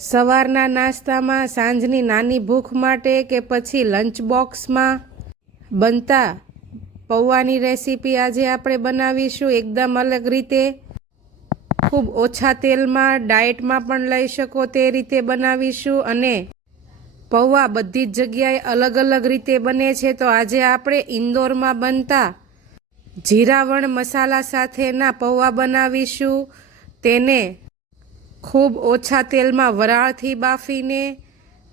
સવારના નાસ્તામાં સાંજની નાની ભૂખ માટે કે પછી લંચ બોક્સમાં? બનતા પૌવાની રેસીપી આજે આપણે બનાવીશું એકદમ અલગ રીતે. ખૂબ ઓછા તેલમાં, ડાયટમાં પણ લઈ શકો તે રીતે બનાવીશું અને પૌવા બધી જ જગ્યાએ અલગ અલગ રીતે બને છે. તો આજે આપણે ઇન્દોરમાં બનતા જીરાવણ મસાલા સાથેના પૌવા બનાવીશું. તેને ખૂબ ઓછા તેલમાં વરાળથી બાફીને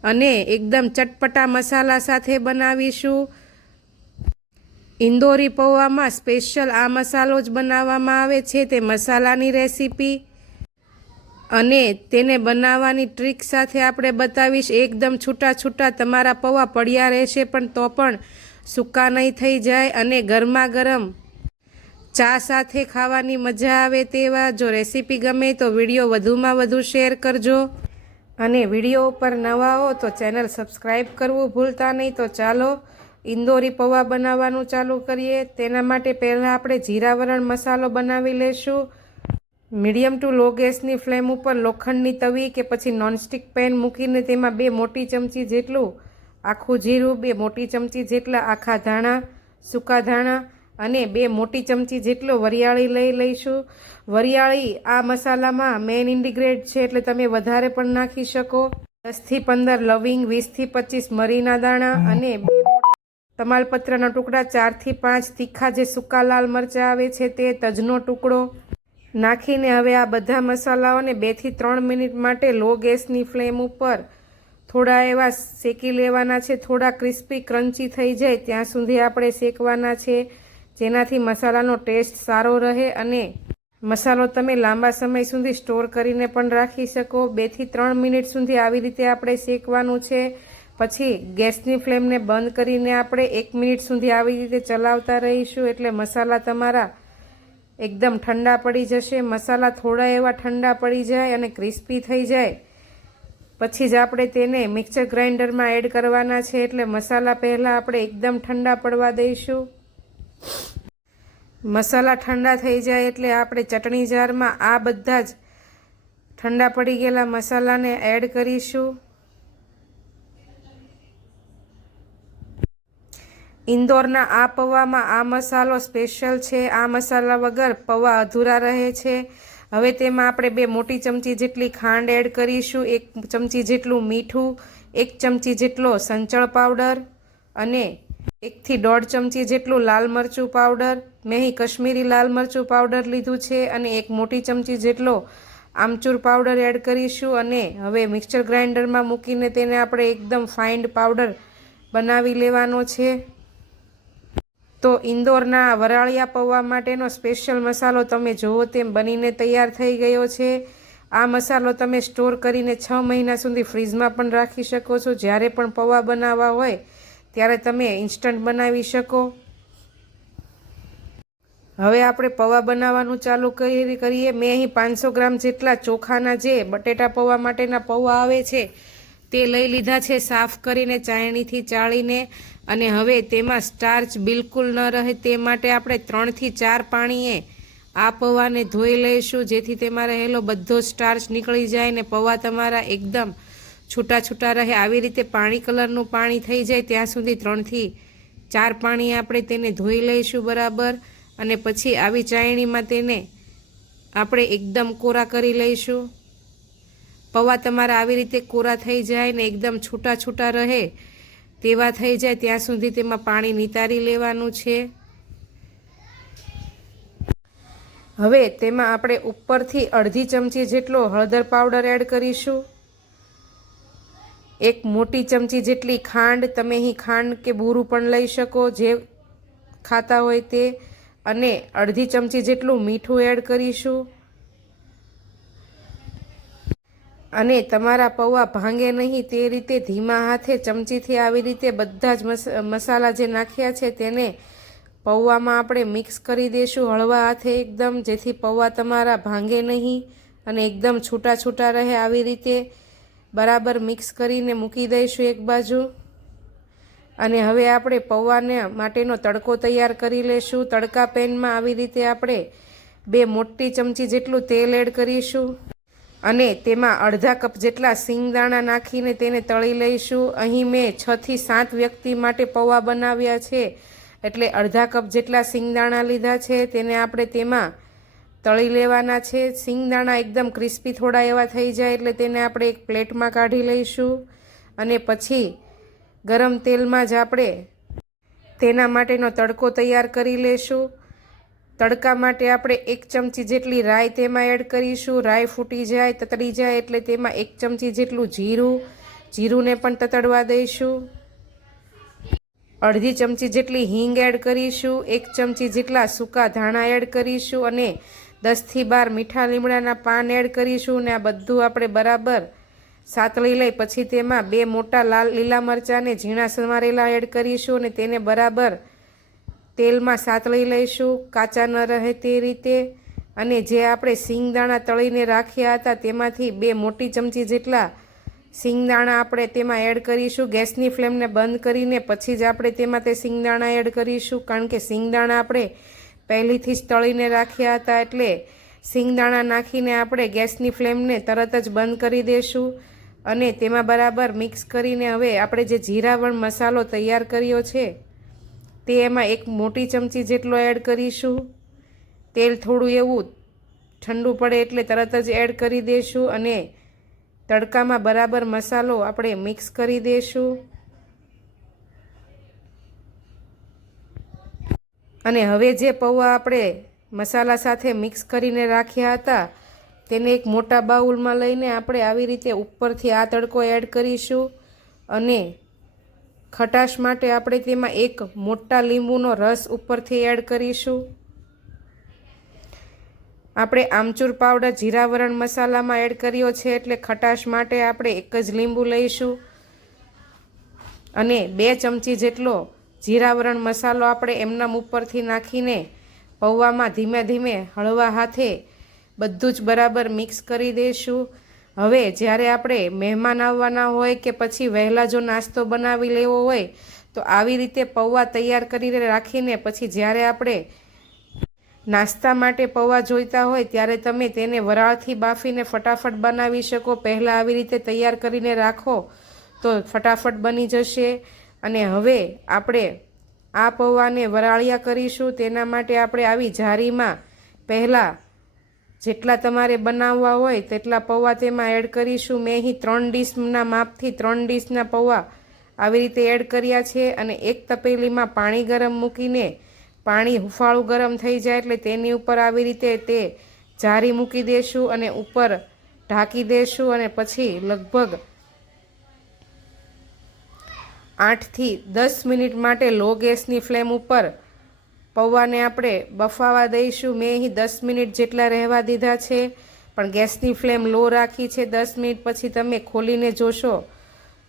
અને એકદમ ચટપટા મસાલા સાથે બનાવીશું. ઇન્દોરી પૌવામાં સ્પેશિયલ આ મસાલો જ બનાવવામાં આવે છે તે મસાલાની રેસીપી. અને તેને બનાવવાની ટ્રીક સાથે આપણે બતાવીશ. એકદમ છૂટા છૂટા તમારા પૌવા પડ્યા રહેશે પણ તો પણ સૂકા નહીં થઈ જાય અને ગરમા ગરમ ચા સાથે ખાવાની મજા આવે તેવા. જો રેસીપી ગમે તો વીડિયો વધુમાં વધુ શેર કરજો. અને વીડિયો ઉપર નવા હો તો ચેનલ સબસ્ક્રાઈબ કરવું ભૂલતા નહીં. તો ચાલો ઇન્દોરી પૌવા બનાવવાનું ચાલુ કરીએ. તેના માટે પહેલાં આપણે જીરાવરણ મસાલો બનાવી લેશું. મીડિયમ ટુ લો ગેસની ફ્લેમ ઉપર લોખંડની તવી કે પછી નોનસ્ટિક પેન મૂકીને તેમાં બે મોટી ચમચી જેટલું આખું જીરું, બે મોટી ચમચી જેટલા આખા ધાણા, સૂકા ધાણા અને બે મોટી ચમચી જેટલો વરિયાળી લઈ લઈશું. વરિયાળી આ મસાલામાં મેઇન ઇન્ડિગ્રેડ છે એટલે તમે વધારે પણ નાખી શકો. દસથી પંદર લવિંગ, વીસથી પચીસ મરીના દાણા અને બે તમાલપત્રના ટુકડા, ચારથી પાંચ તીખા જે સૂકા લાલ મરચાં આવે છે તે તજનો ટુકડો. નાખીને હવે આ બધા મસાલાઓને બેથી ત્રણ મિનિટ માટે લો ગેસની ફ્લેમ ઉપર. થોડા એવા શેકી લેવાના છે, થોડા ક્રિસ્પી, ક્રન્ચી થઈ જાય ત્યાં સુધી આપણે શેકવાના છે. જેનાથી મસાલાનો ટેસ્ટ સારો રહે અને મસાલો તમે લાંબા સમય સુધી સ્ટોર કરીને પણ રાખી શકો. બેથી ત્રણ મિનિટ સુધી આવી રીતે આપણે શેકવાનું છે. પછી ગેસની ફ્લેમને બંધ કરીને આપણે એક મિનિટ સુધી આવી રીતે ચલાવતા રહીશું એટલે મસાલા તમારા એકદમ ઠંડા પડી જશે. મસાલા થોડા એવા ઠંડા પડી જાય અને ક્રિસ્પી થઈ જાય. પછી જ આપણે તેને મિક્સર ગ્રાઇન્ડરમાં એડ કરવાના છે એટલે મસાલા પહેલાં આપણે એકદમ ઠંડા પડવા દઈશું. મસાલા ઠંડા થઈ જાય એટલે આપણે ચટણી જારમાં આ બધા જ ઠંડા પડી ગયેલા મસાલાને એડ કરીશું. ઇન્દોરના આ પૌવામાં આ મસાલો સ્પેશિયલ છે. આ મસાલા વગર પૌવા અધૂરા રહે છે. હવે તેમાં આપણે બે મોટી ચમચી જેટલી ખાંડ એડ કરીશું, એક ચમચી જેટલું મીઠું, એક ચમચી જેટલો સંચળ પાવડર અને એકથી દોઢ ચમચી જેટલું લાલ મરચું પાવડર મેં અહીં કશ્મીરી લાલ મરચું પાવડર લીધું છે અને એક મોટી ચમચી જેટલો આમચૂર પાવડર એડ કરીશું અને હવે મિક્સર ગ્રાઇન્ડરમાં મૂકીને તેને આપણે એકદમ ફાઇન્ડ પાવડર બનાવી લેવાનો છે. તો ઇન્દોરના વરાળિયા પૌવા માટેનો સ્પેશિયલ મસાલો તમે જુઓ તેમ બનીને તૈયાર થઈ ગયો છે. આ મસાલો તમે સ્ટોર કરીને છ મહિના સુધી ફ્રીજમાં પણ રાખી શકો છો. જ્યારે પણ પૌવા બનાવવા હોય ત્યારે તમે ઇન્સ્ટન્ટ બનાવી શકો. હવે આપણે પૌવા બનાવવાનું ચાલુ કરી, કરીએ. મેં અહીં પાંચસો ગ્રામ જેટલા ચોખાના જે બટેટા પૌવા માટેના પૌવા આવે છે, તે લઈ લીધા છે સાફ કરીને ચાયણીથી ચાળીને. અને હવે તેમાં સ્ટાર્ચ બિલકુલ ન રહે તે માટે આપણે ત્રણથી ચાર પાણીએ આ પૌવાને ધોઈ લઈશું, જેથી તેમાં રહેલો બધો સ્ટાર્ચ નીકળી જાય ને પૌવા તમારા એકદમ છૂટા છૂટા રહે, આવી રીતે પાણી કલરનું પાણી થઈ જાય, ત્યાં સુધી ત્રણથી ચાર પાણી આપણે તેને ધોઈ લઈશું બરાબર અને પછી આવી ચાયણીમાં તેને આપણે એકદમ કોરા કરી લઈશું. પૌવા તમારા આવી રીતે કોરા થઈ જાય ને એકદમ છૂટા છૂટા રહે તેવા થઈ જાય, ત્યાં સુધી તેમાં પાણી નિતારી લેવાનું છે. હવે તેમાં આપણે ઉપરથી અડધી ચમચી જેટલો હળદર પાવડર એડ કરીશું. એક મોટી ચમચી જેટલી ખાંડ તમે અહીં ખાંડ કે બૂરું પણ લઈ શકો, જે ખાતા હોય તે. અને અડધી ચમચી જેટલું મીઠું એડ કરીશું. અને તમારા પૌવા ભાંગે નહીં, તે રીતે ધીમા હાથે ચમચીથી આવી રીતે બધા જ મસાલા જે નાખ્યા છે તેને પૌવામાં આપણે મિક્સ કરી દઈશું હળવા હાથે એકદમ, જેથી પૌવા તમારા ભાંગે નહીં અને એકદમ છૂટા છૂટા રહે આવી રીતે. બરાબર મિક્સ કરીને મૂકી દઈશું એક બાજુ. અને હવે આપણે પૌવાને માટેનો તડકો તૈયાર કરી લઈશું તડકા પેનમાં આવી રીતે આપણે બે મોટી ચમચી જેટલું તેલ એડ કરીશું. અને તેમાં અડધા કપ જેટલા સિંગદાણા નાખીને તેને તળી લઈશું. અહીં મેં છથી સાત વ્યક્તિ માટે પૌવા બનાવ્યા છે. એટલે અડધા કપ જેટલા સિંગદાણા લીધા છે. તેને આપણે તેમાં તળી લેવાના છે. સિંગદાણા એકદમ ક્રિસ્પી થોડા એવા થઈ જાય એટલે તેને આપણે એક પ્લેટમાં કાઢી લઈશું. અને પછી ગરમ તેલમાં જ આપણે તેના માટેનો તડકો તૈયાર કરી લેશું. તડકા માટે આપણે એક ચમચી જેટલી રાઈ તેમાં એડ કરીશું. રાઈ ફૂટી જાય, તતડી જાય એટલે તેમાં એક ચમચી જેટલું જીરું. જીરુંને પણ તતડવા દઈશું. અડધી ચમચી જેટલી હિંગ એડ કરીશું. એક ચમચી જેટલા સૂકા ધાણા એડ કરીશું અને દસથી બાર મીઠા લીમડાના પાન એડ કરીશું અને આ બધું આપણે બરાબર સાતળી લઈ પછી તેમાં બે મોટા લાલ લીલા મરચાંને ઝીણા સમારેલા એડ કરીશું અને તેને બરાબર તેલમાં સાતળી લઈશું, કાચા ન રહે તે રીતે. અને જે આપણે સિંગદાણા તળીને રાખ્યા હતા તેમાંથી બે મોટી ચમચી જેટલા સિંગદાણા આપણે તેમાં એડ કરીશું. ગેસની ફ્લેમને બંધ કરીને પછી જ આપણે તેમાં તે સિંગદાણા એડ કરીશું. કારણ કે સિંગદાણા આપણે પહેલીથી જ તળીને રાખ્યા હતા એટલે સિંગદાણા નાખીને આપણે ગેસની ફ્લેમને તરત જ બંધ કરી દઈશું અને તેમાં બરાબર મિક્સ કરીને હવે આપણે જે જીરાવણ મસાલો તૈયાર કર્યો છે, તે એમાં એક મોટી ચમચી જેટલો એડ કરીશું. તેલ થોડું એવું ઠંડુ પડે એટલે તરત જ એડ કરી દઈશું અને તડકામાં બરાબર મસાલો આપણે મિક્સ કરી દઈશું અને હવે જે પૌવા આપણે મસાલા સાથે મિક્સ કરીને રાખ્યા હતા, તેને એક મોટા બાઉલમાં લઈને આપણે આવી રીતે ઉપરથી આ તડકો એડ કરીશું અને ખટાશ માટે આપણે તેમાં એક મોટા લીંબુનો રસ ઉપરથી એડ કરીશું. આપણે આમચૂર પાવડર જીરાવરણ મસાલામાં એડ કર્યો છે એટલે ખટાશ માટે આપણે એક જ લીંબુ લઈશું. અને બે ચમચી જેટલો જીરાવરણ મસાલો આપણે એમનામ ઉપરથી નાખીને પૌવામાં ધીમે ધીમે હળવા હાથે બધું જ બરાબર મિક્સ કરી દઈશું હવે જ્યારે આપણે મહેમાન આવવાના હોય કે પછી વહેલા જો નાસ્તો બનાવી લેવો હોય, તો આવી રીતે પૌવા તૈયાર કરીને રાખીને પછી જ્યારે આપણે નાસ્તા માટે પૌવા જોઈતા હોય, ત્યારે તમે તેને વરાળથી બાફીને ફટાફટ બનાવી શકો. પહેલાં આવી રીતે તૈયાર કરીને રાખો, તો ફટાફટ બની જશે. અને હવે આપણે આ પૌવાને વરાળિયા કરીશું. તેના માટે આપણે આવી જારીમાં પહેલાં જેટલા તમારે બનાવવા હોય તેટલા પૌવા તેમાં એડ કરીશું. મેં અહીં ત્રણ ડીશના માપથી ત્રણ ડીશના પૌવા આવી રીતે એડ કર્યા છે અને એક તપેલીમાં પાણી ગરમ મૂકીને પાણી હુફાળું ગરમ થઈ જાય એટલે તેની ઉપર આવી રીતે તે જારી મૂકી દેશું અને ઉપર ઢાંકી દેશું અને પછી લગભગ આઠથી દસ મિનિટ માટે લો ગેસની ફ્લેમ ઉપર. પૌવાને આપણે બફાવા દઈશું. મેં અહીં દસ મિનિટ જેટલા રહેવા દીધા છે, પણ ગેસની ફ્લેમ લો રાખી છે દસ મિનિટ પછી તમે ખોલીને જોશો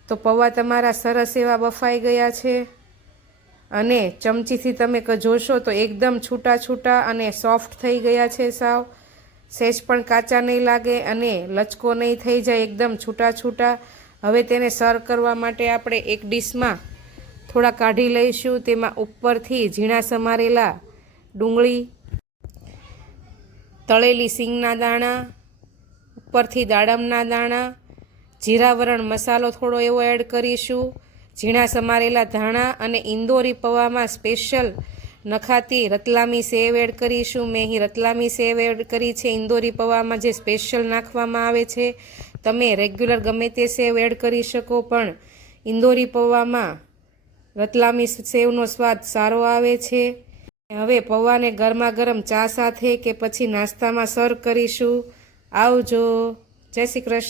તો પૌવા તમારા સરસ એવા બફાઈ ગયા છે. અને ચમચીથી તમે જોશો તો એકદમ છૂટા છૂટા અને સોફ્ટ થઈ ગયા છે સાવ. સેજ પણ કાચા નહીં લાગે અને લચકો નહીં થઈ જાય, એકદમ છૂટા છૂટા. હવે તેને સર્વ કરવા માટે આપણે એક ડીશમાં થોડા કાઢી લઈશું. તેમાં ઉપરથી ઝીણા સમારેલા ડુંગળી, તળેલી સિંગના દાણા, ઉપરથી દાડમના દાણા, જીરાવરણ મસાલો થોડો એવો એડ કરીશું. ઝીણા સમારેલા ધાણા અને ઇન્દોરી પૌવામાં સ્પેશિયલ નખાતી રતલામી સેવ એડ કરીશું મેં અહીં રતલામી સેવ એડ કરી છે, ઇન્દોરી પૌવામાં જે સ્પેશિયલ નાખવામાં આવે છે, તમે રેગ્યુલર ગમે તે સેવ એડ કરી શકો, પણ ઇન્દોરી પૌવામાં રતલામી સેવનો સ્વાદ સારો આવે છે. હવે પૌવાને ગરમા ગરમ ચા સાથે કે પછી નાસ્તામાં સર્વ કરીશું. આવજો. જય શ્રી કૃષ્ણ.